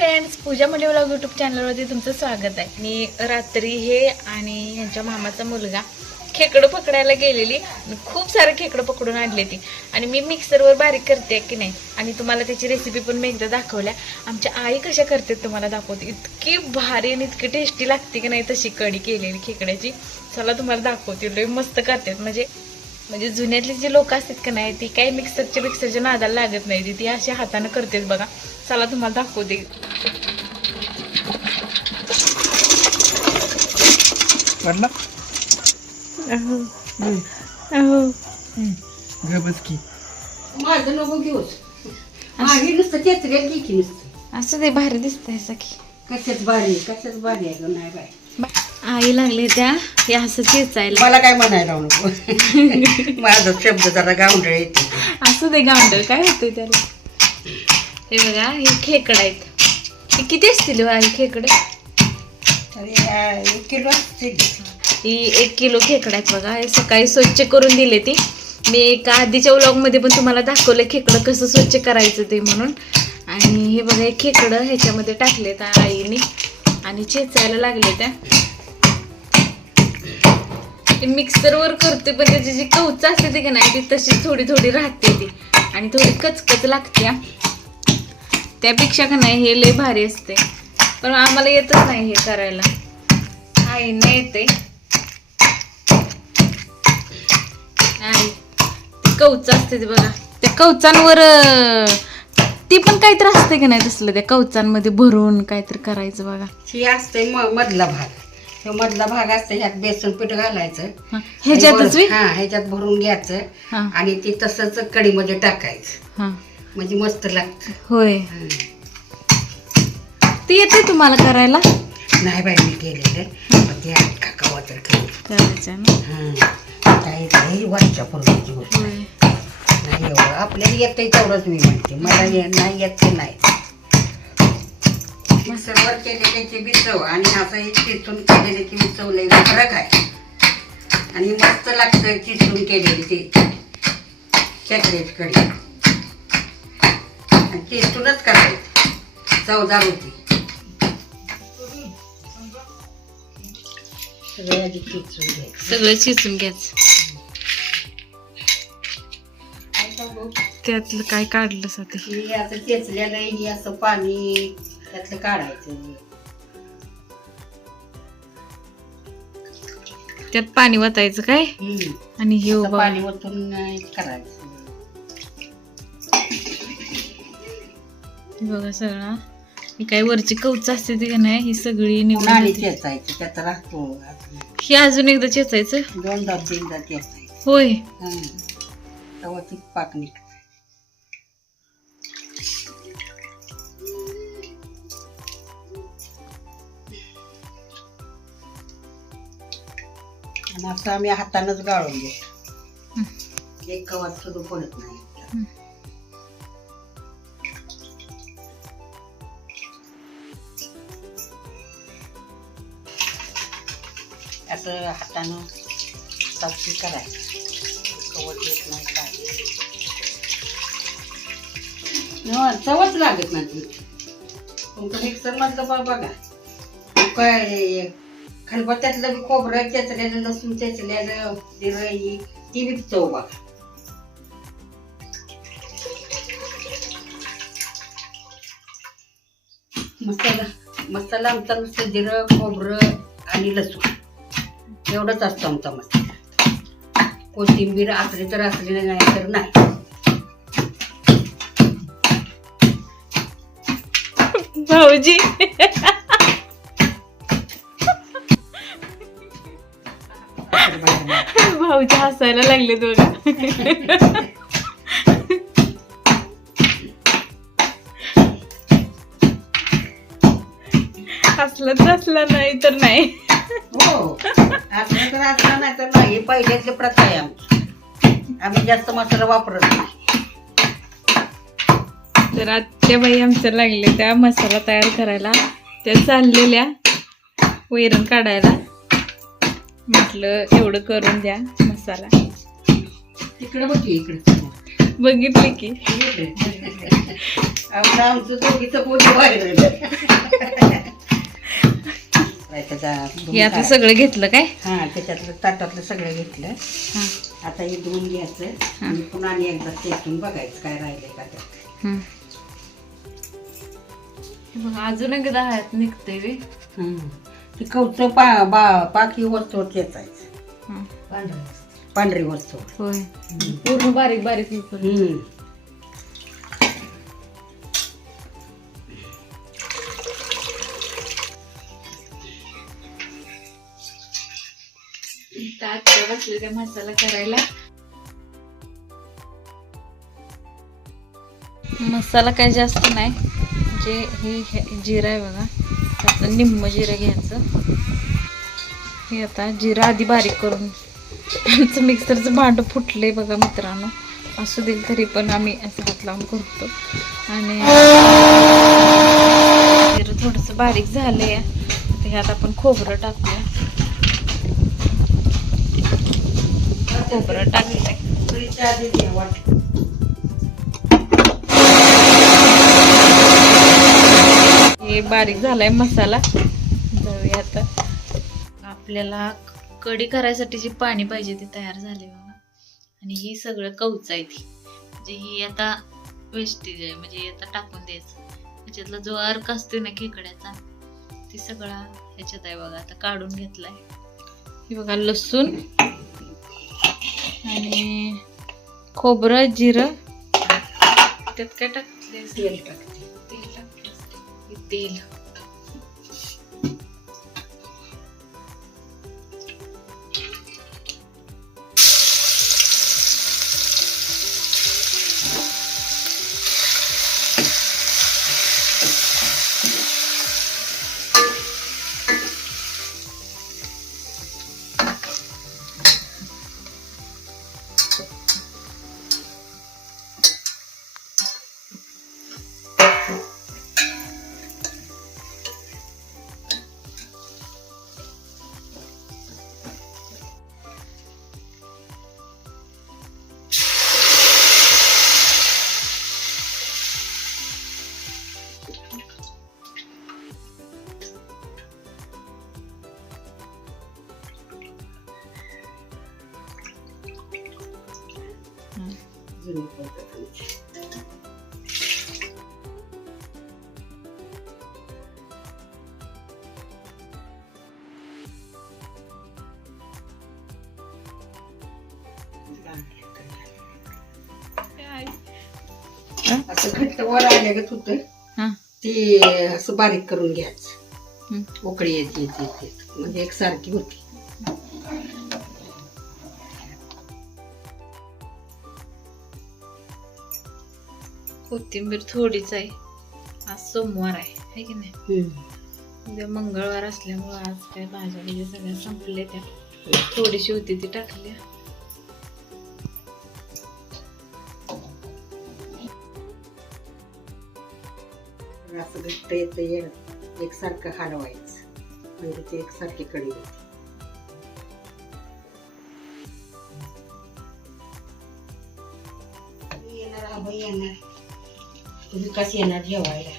Friends पूजा मुली blog YouTube चॅनलवरती तुमचं स्वागत आहे. मी रात्री हे आणि यांच्या मामाचा मुलगा खेकडं पकडायला गेलेली. खूप सारं खेकडं पकडून आणले ती. आणि मी मिक्सरवर बारीक करते की नाही? आणि तुम्हाला त्याची रेसिपी पण मी एकदा दाखवल्या. आमच्या आई कशा करते तुम्हाला दाखवते. इतकी भारी आणि इतकी टेस्टी लागते की नाही तशी कढी केलेली खेकड्याची. चला तुम्हाला दाखवते. लय मस्त करतात. म्हणजे म्हणजे जुन्यातली जी लोक असतात का नाही ती काही मिक्सरच्या मिक्सरच्या नादाला लागत नाही ती ती अशी हाताने करतेच बघा. चला तुम्हाला दाखवते. माझं नको माझी नुसतं की असं ते भारी दिसतंय सखी कशाच भारी कशाच भारी आहे गं नाही बाय आई लागले त्या हे असं चेचायला मला काय म्हणायला नको. माझा शब्द जरा गावंडळ येते. असं ते गांड काय होतंय त्याला? हे बघा हे खेकड आहेत. हे किती असतील हो आई खेकडे? तरी एक किलो असतील. ही एक किलो खेकडा आहेत बघा. हे सकाळी स्वच्छ करून दिले ती. मी एका आधीच्या व्लॉगमध्ये पण तुम्हाला दाखवलं खेकडं कसं स्वच्छ करायचं ते म्हणून. आणि हे बघा हे खेकडं ह्याच्यामध्ये टाकले त्या आईने आणि चेचायला लागले त्या. ते मिक्सरवर करते पण त्याची जी कवच असते ती का नाही ती तशी थोडी थोडी राहते ती. आणि थोडी कचकच लागते त्यापेक्षा का नाही हे लय भारी असते. पण आम्हाला येतच नाही हे करायला. आईना येते नाही. ते कवच असते ते बघा. त्या कवचांवर ती पण काहीतरी असते की नाही तसलं त्या कवचांमध्ये भरून काहीतरी करायचं बघा. ही असते मधला भाग. तो मधला भाग असते ह्यात बेसन पीठ घालायचं. हा, ह्याच्यातच? हा ह्याच्यात भरून घ्यायचं. हा. आणि ते तसंच कढीमध्ये टाकायचं. हा. म्हणजे मस्त लागतं. होय. हं. ते येते तुम्हाला करायला? नाही बाई मी केलेलं पण ते आहेत का कवा तर केलं. करायचं ना? हं. काही नाही वर्षा पूर्वीची गोष्ट होय. नाही एवढं. आपल्याला येतंय तेवढंच मी म्हणते. मला नाही येत ते नाही. मिक्सरवर केलेल्याची बी चव. आणि असं हे चिचून केलेल्याची बी चव लई फरक आहे. आणि मस्त लागतं चिचून केलेली ती कढी. आणि चिचूनच करायची चवदार होती. सगळं चिचून घ्यायचं. सगळं शिजून घ्यायचं. त्यातलं काय काढलं ही असं चेचलेलं असं पाणी. त्यातलं काढायचं त्यात पाणी वतायचं काय? हम्म. आणि हे उभं पाणी ओतून अं, करायचं. हे बघा सगळा. ही काय वरची कवच असते ती का नाही? ही सगळी निघून नाणी. चेचायचं त्यात राहतो. असं. हे अजून एकदा चेचायचं? दोनदा तीनदा चेचायचं. होय. हं. तेव्हा ती पाक निघते. आणि असं आम्ही हातानच गाळून घेतो. एक गव्हात सुद्धा पडत नाही. असं हातानं साक्षी करायचं. कवच येत नाही काय. चवच लागत नाही. तुमचं मिक्सर मधलं बघा. काय खलबत्त्यातलं बी खोबरं चेचलेलं लसूण चेचलेलं जिरं ही ती बी चव बघा. मसाला मसाला आमचा नुसतं जिरं खोबरं आणि लसूण. एवढंच असतं आमचा मसाला. कोथिंबीर असली तर असली नाही तर नाही. भाऊजी. भाऊजी हसायला लागले बघा हसलत नसला नाही तर नाही. हो असलं तर असलं नाही तर नाही. हे पहिल्यातली प्रथा आहे आमची. आम्ही जास्त मसाला वापरत नाही. तर आत्याबाई आमच्या लागले त्या मसाला तयार करायला. त्या चाललेल्या वैरण काढायला. म्हटलं एवढं करून द्या. मसाला तिकडे बघ की इकडे. बघितले की. इकडे. आपलं आमचं दोघीचं पोट बाहेर हे आता सगळं घेतलं काय? हा त्याच्यातलं ताटातलं सगळं घेतलं. हा. आता हे धुवून घ्यायचं. आणि पुन्हा आणि एकदा चेकून बघायचं काय राहिलंय का त्यात. हे. बघा अजून एकदा हात निघते वे. ती कवचं पा बा पाकी वस्तूवर चेचायचं पांढरी. वस्तू. होय. पूर्ण बारीक बारीक हे करून. हम्म. इथं आत्या बसले त्या मसाला करायला. मसाला काय जास्त नाही. जे हे जिरा आहे बघा. त्यातलं निम्म जिरं घ्यायचं. हे आता जिरं आधी बारीक करून आमचं मिक्सरचं भांडं फुटले बघा मित्रांनो. असू देईल तरी पण आम्ही असं हात लावून करतो. आणि थोडंसं बारीक झालंय. आहे ह्यात आपण खोबरं टाकूया. खोबरं टाकलंय. हे बारीक झालाय मसाला. जाऊया आता. आपल्याला कढी करायसाठी जी पाणी पाहिजे ते तयार झाले बघा आणि ही सगळं कवच आहे ती. म्हणजे ही आता वेस्टेज आहे म्हणजे हे आता टाकून द्यायचं. त्याच्यातला जो अर्क असतो ना खेकड्याचा ती सगळा ह्याच्यात आहे बघा आता काढून घेतलाय. हे बघा लसूण आणि खोबरं जिरं. त्यात काय टाकले तेल टाकते. तेल टाकलं हे तेल. जुनी पद्धत आमची. असं घट्ट वर आल्यागत होतं हा ते असं बारीक करून घ्यायचं. उकळी येते येते येते म्हणजे एकसारखी होती कोथिंबीर थोडीच आहे. आज सोमवार आहे है की नाही? उद्या मंगळवार असल्यामुळं आज काय भाज्या बिज्या सगळ्या संपले त्या. थोडीशी होती ती टाकली. असं घट्ट येतं ये एकसारखं हलवायचं. म्हणजे ते एकसारखी कडी होते. येणार आबा येणार तुम्ही कसं येणार? जेवायला.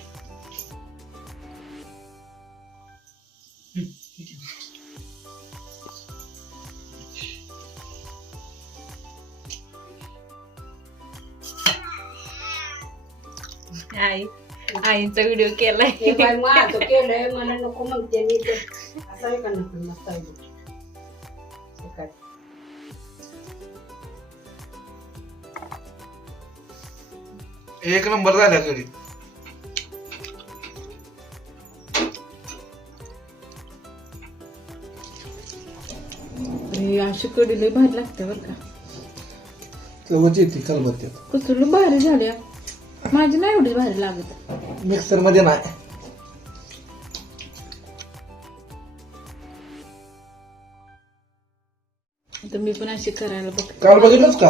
आई आईचा व्हिडिओ केलाय. केलंय मला नको म्हणते मी. तर असं आहे का नको मस्त एक नंबर झाल्या घरी. अशी कडी लय भारी लागते बरं का. तेव्हाच येते खलबत्त्यात कसलं भारी झाल्या माझी नाही एवढी भारी लागत. मिक्सरमध्ये नाही. तर मी पण अशी करायला बघते. काल बघितलंच का?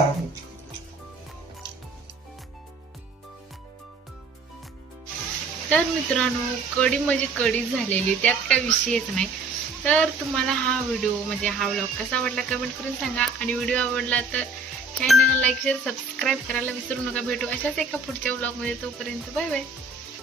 तर मित्रांनो कडी म्हणजे कडी झालेली त्यात काय विषयच नाही. तर तुम्हाला हा व्हिडिओ म्हणजे हा व्लॉग कसा आवडला कमेंट करून सांगा. आणि व्हिडिओ आवडला तर चॅनलला लाईक शेअर सबस्क्राईब करायला विसरू नका. भेटू अशाच एका पुढच्या व्लॉगमध्ये तोपर्यंत बाय बाय